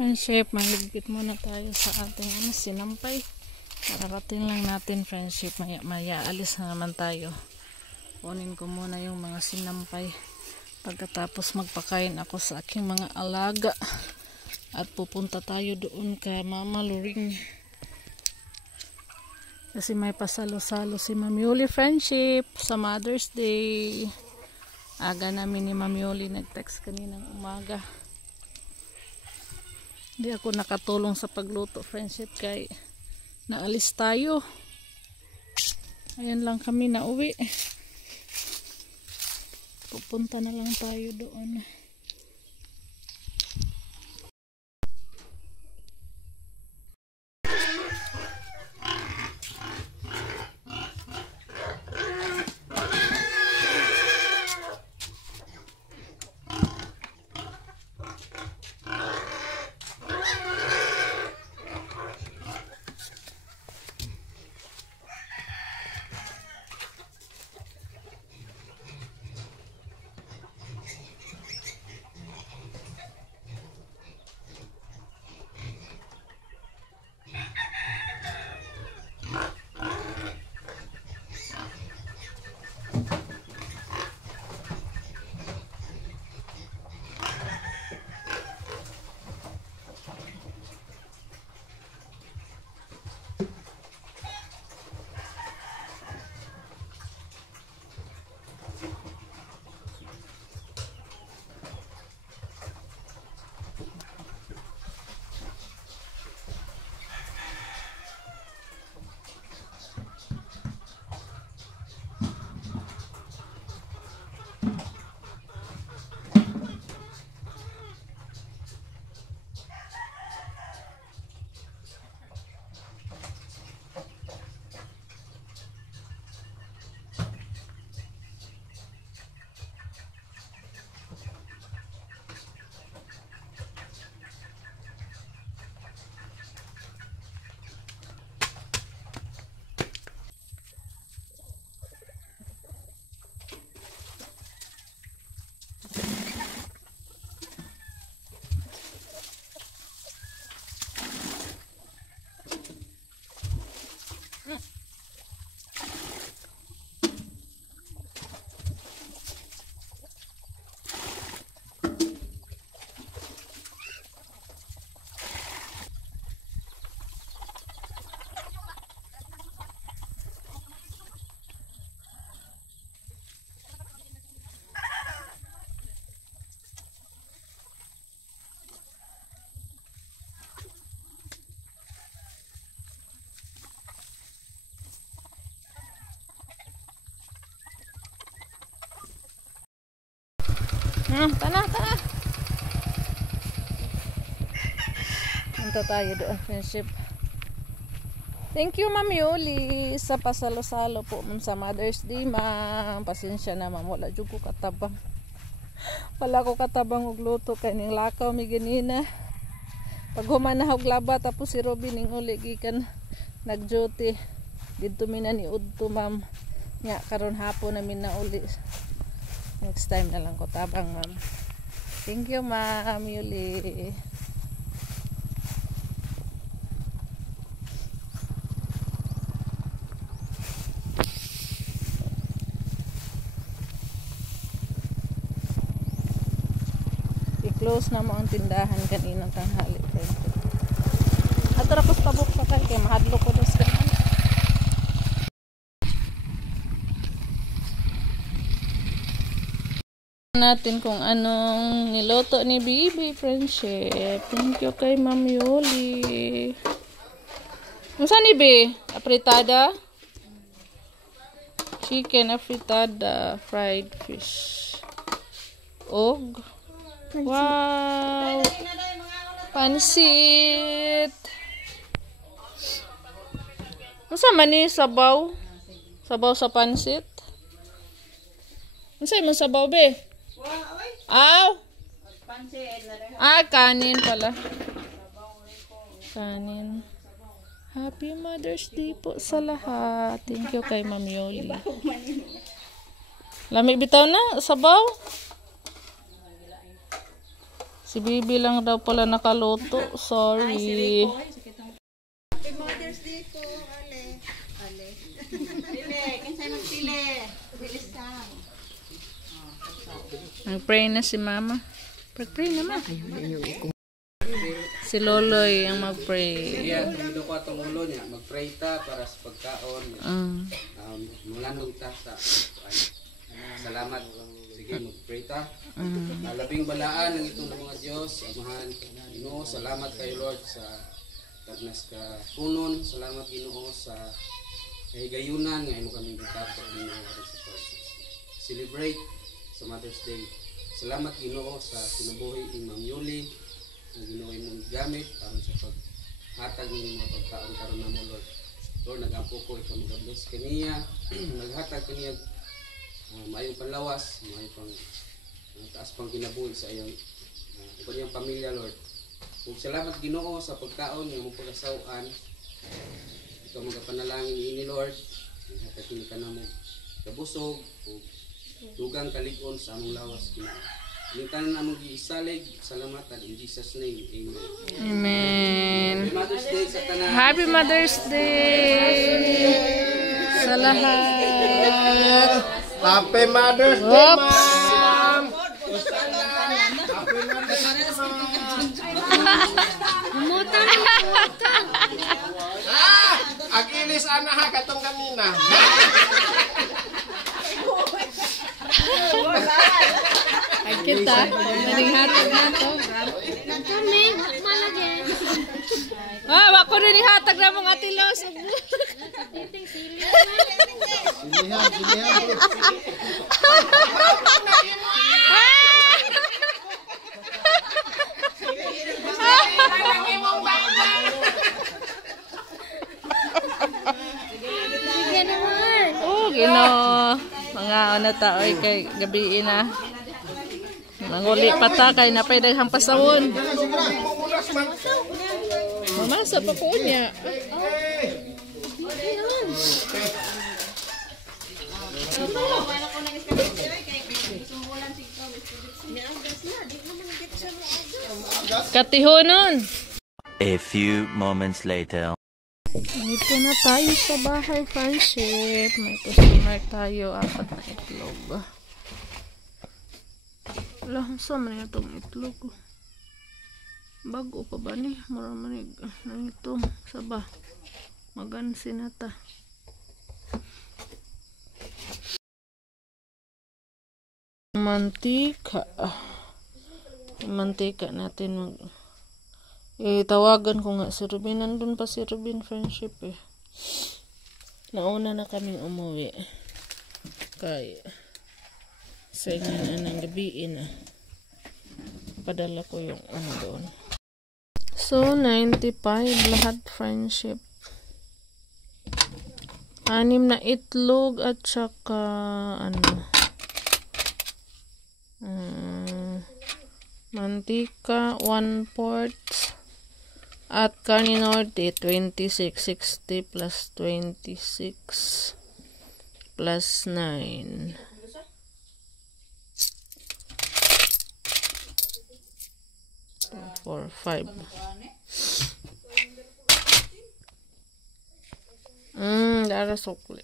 Friendship, mahigpit muna tayo sa ating sinampay. Mararating lang natin, friendship. Maya alis na naman tayo. Kunin ko muna yung mga sinampay. Pagkatapos magpakain ako sa aking mga alaga. At pupunta tayo doon kay Mama Luring. Kasi may pasalo-salo si Mami Yuli, friendship, sa Mother's Day. Aga namin ni Mami Yuli nag-text kaninang umaga. Hindi ako nakatulong sa pagluto, friendship, kay naalis tayo. Ayan lang kami na uwi. Pupunta na lang tayo doon. Tana. Punta tayo doon, friendship. Thank you, Ma'am Yuli, sa pasalo-salo po sa Mother's Day, ma'am. Pasensya na, ma'am. Wala dyan ko katabang. Wala ko katabang og luto kay ning lakaw mi ganina. Pag humanahog laba, tapos si Robin ning uli gikan nag-duty. Dito mi na ni udto, ma'am. Nya karon hapon namin na uli. Next time na lang ko tabang, ma'am. Thank you, Ma'am Yuli. I-close na mo ang tindahan kaninang tanghali. At tapos tabok pa kay mahadlo ko dos kanan. Natin kung anong niloto ni Bibi, friendship. Thank you kay Ma'am Yuli. Saan ni Bi? Apritada? Chicken apritada, fried fish. Og wow! Pansit! Saan man ni sabaw? Sabaw sa pansit? Saan man sabaw, Be? Aw! Kanin pala. Kanin. Happy Mother's Day po sa lahat. Thank you kay Ma'am Yoli. Lami bitaw na, sabaw. Si Bibi lang daw pala nakaluto. Sorry. Happy Mother's Day po. Ale. Pili. Kinsay magpili. Bilis lang. Nag-pray na si Mama. Pag-pray naman. Si Loloy ang mag-pray. Iya, dito ko atong ulo niya. Mag-pray ta para sa pagkaon. Mulanong ta sa salamat. Sige, mag-pray ta. Labing balaan ng itong mga Diyos. Amahan, Ginoo, salamat kay Lord sa tagnas ka punon. Salamat Ginoo sa higayunan nga imo kami gitapo Ginoo sa celebrate sa Mother's Day. Salamat Ginoo sa kinabuhi ni Ma'am Yuli. Ang Ginoo imong gamit aron sa paghatag ng mga pagkaon karon namo Lord. Lord, nagampo ko ikaw mag-bless kaniya. Naghatag kaniya maayong panlawas, maayong pang taas pang kinabuhi sa iyong kanyang pamilya Lord. Ug salamat Ginoo sa pagkaon nga mo pagasawan. Ikaw magapanalangin ini Lord. Hatag kini kanamo kabusog ug dugang kalig-on sa among lawas Ginoo. Mintan na mong gisalig, salamatan in Jesus name. Amen. Amen. Happy Mother's Day sa tanan. Happy Mother's Day sa lahat. Happy Mother's Day, Ma'am! Happy Mother's Day, Agilis ana ha katong kanina. Ay kita, naninghatag na to. Wako rin ihatag na mga tilos. Silihan. Oh, Ginoo. Mga ano ta oy kay gabi na. Manguli pa ta kay napay daghang pasawon. Mamasa pa ko niya. Katihonon. A few moments later. Dito na tayo sa bahay, friendship. May customer tayo, 4 na itlog. Wala, saan man itong itlog? Bago pa ba ni? Maramanig na itong saba. Magansin na ta. Mantika. Mantika natin tawagan ko nga si Rubin. Nandun pa si Rubin, friendship eh. Nauna na kaming umuwi. Kaya sa inyo ng gabi na. Padala ko yung ano doon. So, 95 lahat, friendship. 6 na itlog at saka mantika 1/4 at Carne Norte 2660 plus 26 plus 9 4 5 dara sukli.